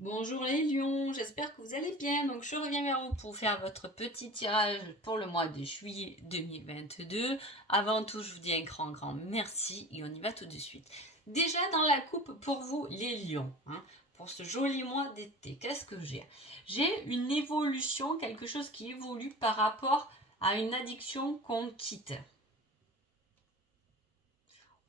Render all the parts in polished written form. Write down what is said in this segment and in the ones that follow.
Bonjour les lions, j'espère que vous allez bien. Donc je reviens vers vous pour faire votre petit tirage pour le mois de juillet 2022. Avant tout, je vous dis un grand merci et on y va tout de suite. Déjà dans la coupe pour vous les lions, pour ce joli mois d'été, qu'est-ce que j'ai? J'ai une évolution, quelque chose qui évolue par rapport à une addiction qu'on quitte.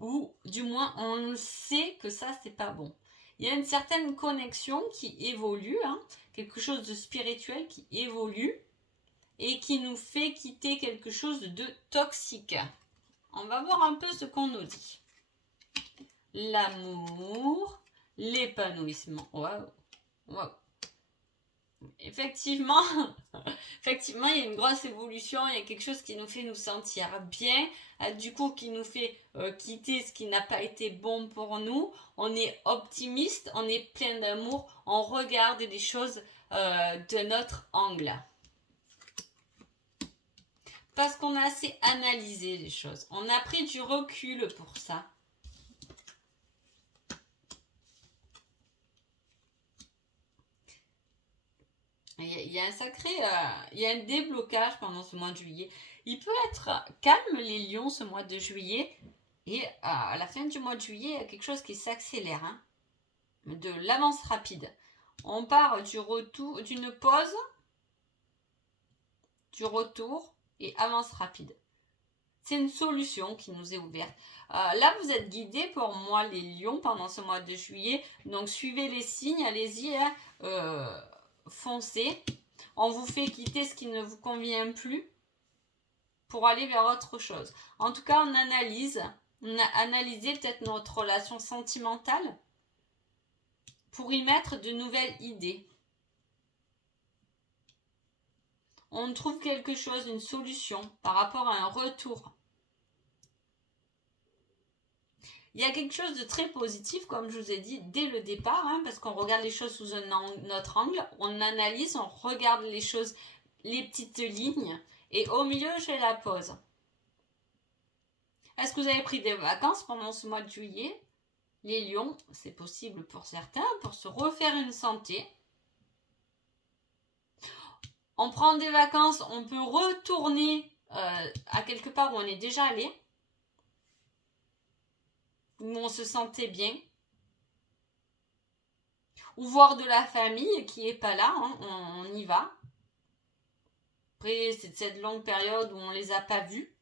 Ou du moins on sait que ça c'est pas bon. Il y a une certaine connexion qui évolue, quelque chose de spirituel qui évolue et qui nous fait quitter quelque chose de toxique. On va voir un peu ce qu'on nous dit. L'amour, l'épanouissement. Waouh, waouh. Effectivement, effectivement, il y a une grosse évolution, il y a quelque chose qui nous fait nous sentir bien, du coup qui nous fait quitter ce qui n'a pas été bon pour nous. On est optimiste, on est plein d'amour, on regarde les choses de notre angle. Parce qu'on a assez analysé les choses, on a pris du recul pour ça. Il y a un sacré, il y a un déblocage pendant ce mois de juillet. Il peut être calme les lions ce mois de juillet et à la fin du mois de juillet, il y a quelque chose qui s'accélère, de l'avance rapide. On part du retour, d'une pause, du retour et avance rapide. C'est une solution qui nous est ouverte. Là, vous êtes guidés pour moi les lions pendant ce mois de juillet. Donc suivez les signes, allez-y, foncez. On vous fait quitter ce qui ne vous convient plus pour aller vers autre chose. En tout cas, on a analysé peut-être notre relation sentimentale pour y mettre de nouvelles idées. On trouve quelque chose, une solution par rapport à un retour. Il y a quelque chose de très positif, comme je vous ai dit, dès le départ, parce qu'on regarde les choses sous notre angle, on analyse, on regarde les choses, les petites lignes, et au milieu, j'ai la pause. Est-ce que vous avez pris des vacances pendant ce mois de juillet? Les lions, c'est possible pour certains, pour se refaire une santé. On prend des vacances, on peut retourner à quelque part où on est déjà allé, où on se sentait bien, ou voir de la famille qui n'est pas là, on y va. Après, c'est cette longue période où on ne les a pas vus,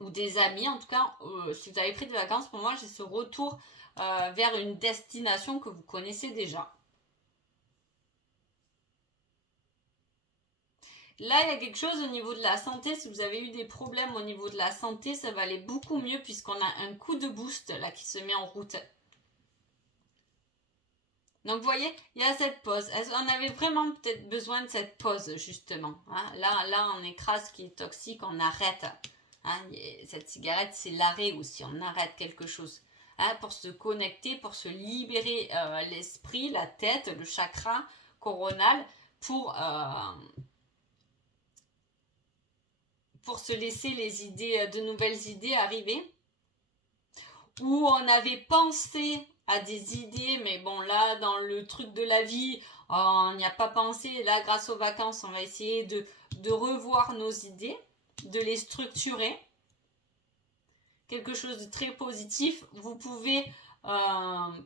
ou des amis, en tout cas, si vous avez pris des vacances, pour moi, j'ai ce retour vers une destination que vous connaissez déjà. Là, il y a quelque chose au niveau de la santé. Si vous avez eu des problèmes au niveau de la santé, ça va aller beaucoup mieux puisqu'on a un coup de boost là qui se met en route. Donc, vous voyez, il y a cette pause. On avait vraiment peut-être besoin de cette pause, justement. Là, on écrase ce qui est toxique, on arrête. Cette cigarette, c'est l'arrêt aussi. On arrête quelque chose. Pour se connecter, pour se libérer l'esprit, la tête, le chakra coronal, pour se laisser les idées, de nouvelles idées arriver. Où on avait pensé à des idées, mais bon là, dans le truc de la vie, on n'y a pas pensé. Là, grâce aux vacances, on va essayer de revoir nos idées, de les structurer. Quelque chose de très positif. Vous pouvez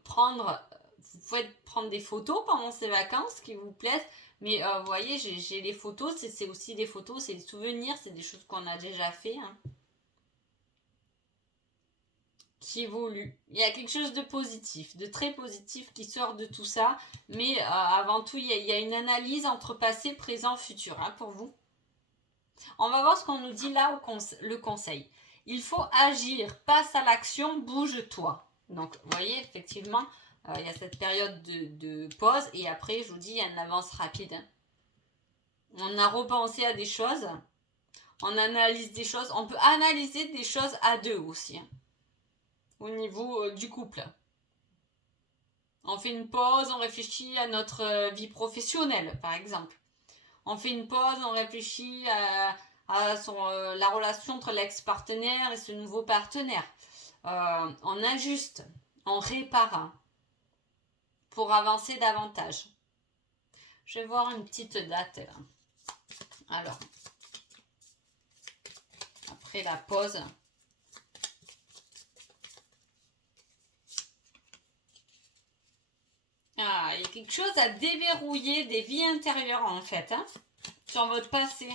prendre des photos pendant ces vacances qui vous plaisent. Mais vous voyez, j'ai les photos, c'est aussi des photos, c'est des souvenirs, c'est des choses qu'on a déjà fait. Qui évolue. Il y a quelque chose de positif, de très positif qui sort de tout ça. Mais avant tout, il y a une analyse entre passé, présent, futur pour vous. On va voir ce qu'on nous dit là, le conseil. Il faut agir, passe à l'action, bouge-toi. Donc, vous voyez, effectivement, il y a cette période de pause et après, je vous dis, il y a une avance rapide. On a repensé à des choses, on analyse des choses, on peut analyser des choses à deux aussi, au niveau du couple. On fait une pause, on réfléchit à notre vie professionnelle, par exemple. On fait une pause, on réfléchit à la relation entre l'ex-partenaire et ce nouveau partenaire. On ajuste, on répare pour avancer davantage. Je vais voir une petite date là. Alors, après la pause. Ah, il y a quelque chose à déverrouiller des vies intérieures en fait, hein, sur votre passé.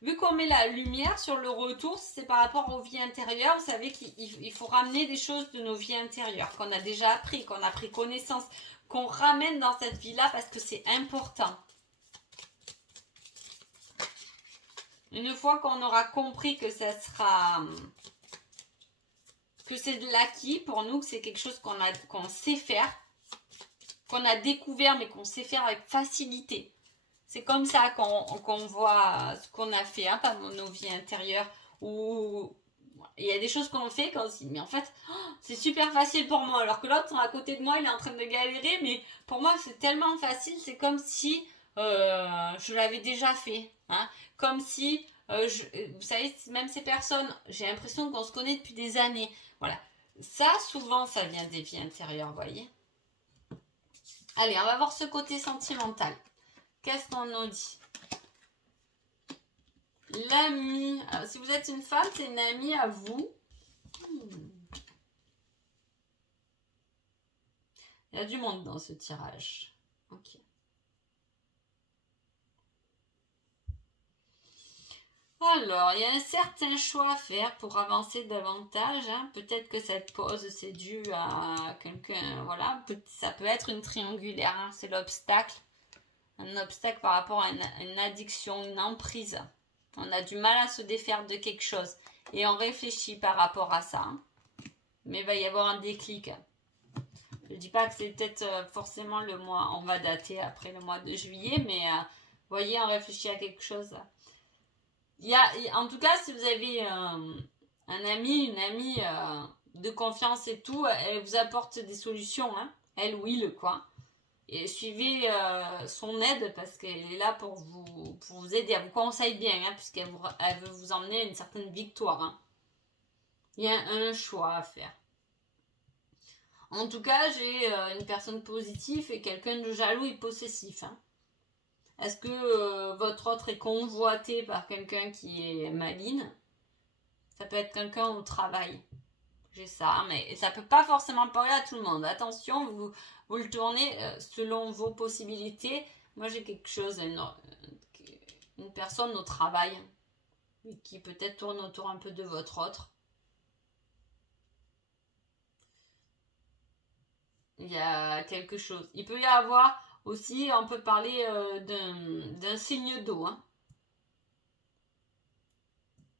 Vu qu'on met la lumière sur le retour, c'est par rapport aux vies intérieures. Vous savez qu'il faut ramener des choses de nos vies intérieures, qu'on a déjà appris, qu'on a pris connaissance, qu'on ramène dans cette vie-là parce que c'est important. Une fois qu'on aura compris que ça sera... que c'est de l'acquis pour nous, que c'est quelque chose qu'on sait faire, qu'on a découvert mais qu'on sait faire avec facilité. C'est comme ça qu'on voit ce qu'on a fait, hein, par nos vies intérieures, où il y a des choses qu'on fait, qu'on se dit, mais en fait, c'est super facile pour moi, alors que l'autre à côté de moi, il est en train de galérer, mais pour moi, c'est tellement facile, c'est comme si je l'avais déjà fait, hein, comme si, vous savez, même ces personnes, j'ai l'impression qu'on se connaît depuis des années, voilà. Ça, souvent, ça vient des vies intérieures, vous voyez. Allez, on va voir ce côté sentimental. Qu'est-ce qu'on nous dit? L'ami. Si vous êtes une femme, c'est une amie à vous. Il y a du monde dans ce tirage. Ok. Alors, il y a un certain choix à faire pour avancer davantage. Hein. Peut-être que cette pause, c'est dû à quelqu'un. Voilà, ça peut être une triangulaire. Hein. C'est l'obstacle. Un obstacle par rapport à une addiction, une emprise. On a du mal à se défaire de quelque chose. Et on réfléchit par rapport à ça. Hein. Mais il va y avoir un déclic. Je ne dis pas que c'est peut-être forcément le mois. On va dater après le mois de juillet. Mais vous voyez, on réfléchit à quelque chose. En tout cas, si vous avez un ami, une amie de confiance et tout, elle vous apporte des solutions. Hein. Elle ou il, quoi. Et suivez son aide parce qu'elle est là pour vous aider. Elle vous conseille bien, hein, puisqu'elle veut vous emmener à une certaine victoire. Hein. Il y a un choix à faire. En tout cas, j'ai une personne positive et quelqu'un de jaloux et possessif. Hein. Est-ce que votre autre est convoité par quelqu'un qui est maligne? Ça peut être quelqu'un au travail. J'ai ça, mais ça peut pas forcément parler à tout le monde. Attention, vous le tournez selon vos possibilités. Moi, j'ai quelque chose, une personne au travail qui peut-être tourne autour un peu de votre autre. Il y a quelque chose. Il peut y avoir aussi, on peut parler d'un signe d'eau. Hein.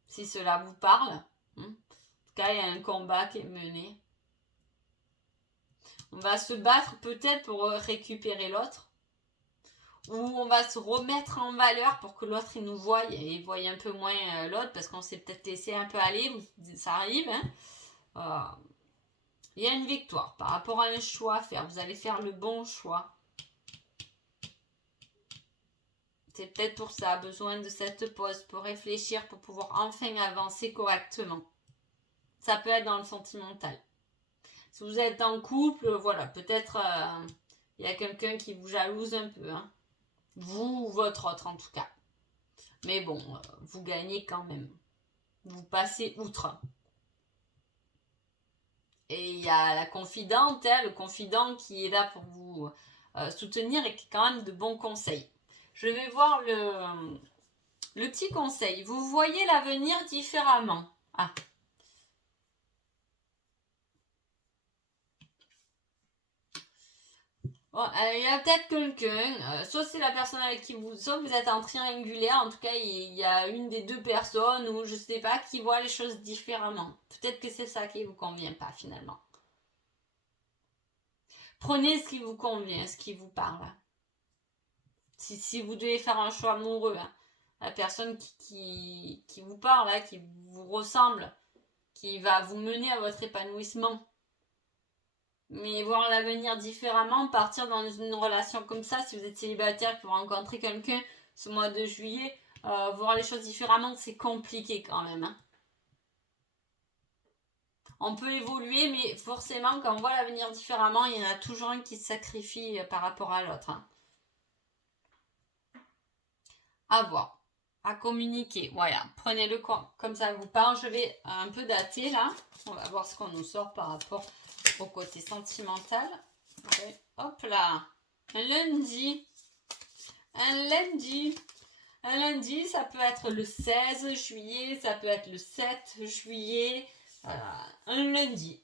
Si cela vous parle. Hein. En tout cas, il y a un combat qui est mené. On va se battre peut-être pour récupérer l'autre. Ou on va se remettre en valeur pour que l'autre il nous voie et voie un peu moins l'autre parce qu'on s'est peut-être laissé un peu aller. Ça arrive. Hein. Il y a une victoire par rapport à un choix à faire. Vous allez faire le bon choix. C'est peut-être pour ça, besoin de cette pause pour réfléchir, pour pouvoir enfin avancer correctement. Ça peut être dans le sentimental. Si vous êtes en couple, voilà, peut-être il y a quelqu'un qui vous jalouse un peu. Hein. Vous ou votre autre en tout cas. Mais bon, vous gagnez quand même. Vous passez outre. Et il y a la confidente, hein, le confident qui est là pour vous soutenir et qui a quand même de bons conseils. Je vais voir le petit conseil. Vous voyez l'avenir différemment. Ah. Bon, il y a peut-être quelqu'un, soit c'est la personne avec qui soit vous êtes en triangulaire, en tout cas il y a une des deux personnes ou je sais pas qui voit les choses différemment. Peut-être que c'est ça qui vous convient pas finalement. Prenez ce qui vous convient, ce qui vous parle. Si vous devez faire un choix amoureux, hein, la personne qui vous parle, hein, qui vous ressemble, qui va vous mener à votre épanouissement. Mais voir l'avenir différemment, partir dans une relation comme ça, si vous êtes célibataire, que vous rencontrez quelqu'un ce mois de juillet, voir les choses différemment, c'est compliqué quand même. Hein. On peut évoluer, mais forcément, quand on voit l'avenir différemment, il y en a toujours un qui se sacrifie par rapport à l'autre. Hein. À voir, à communiquer. Voilà, prenez-le comme ça vous parle. Je vais un peu dater là. On va voir ce qu'on nous sort par rapport au côté sentimental. Okay. Hop là, un lundi. Un lundi. Un lundi, ça peut être le 16 juillet, ça peut être le 7 juillet. Un lundi.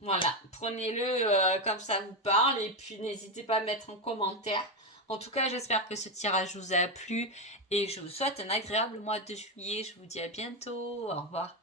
Voilà, prenez-le comme ça vous parle et puis n'hésitez pas à mettre en commentaire. En tout cas, j'espère que ce tirage vous a plu et je vous souhaite un agréable mois de juillet. Je vous dis à bientôt. Au revoir.